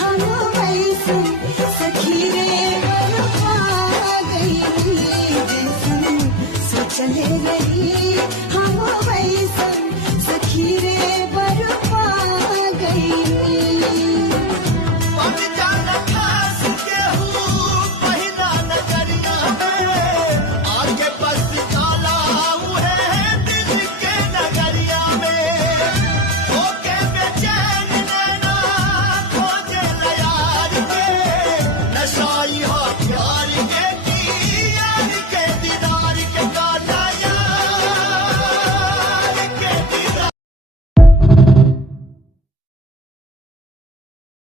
हम वैसन सखी रे बरपा गई जैसन सोचले रही हम वैसन सखी रे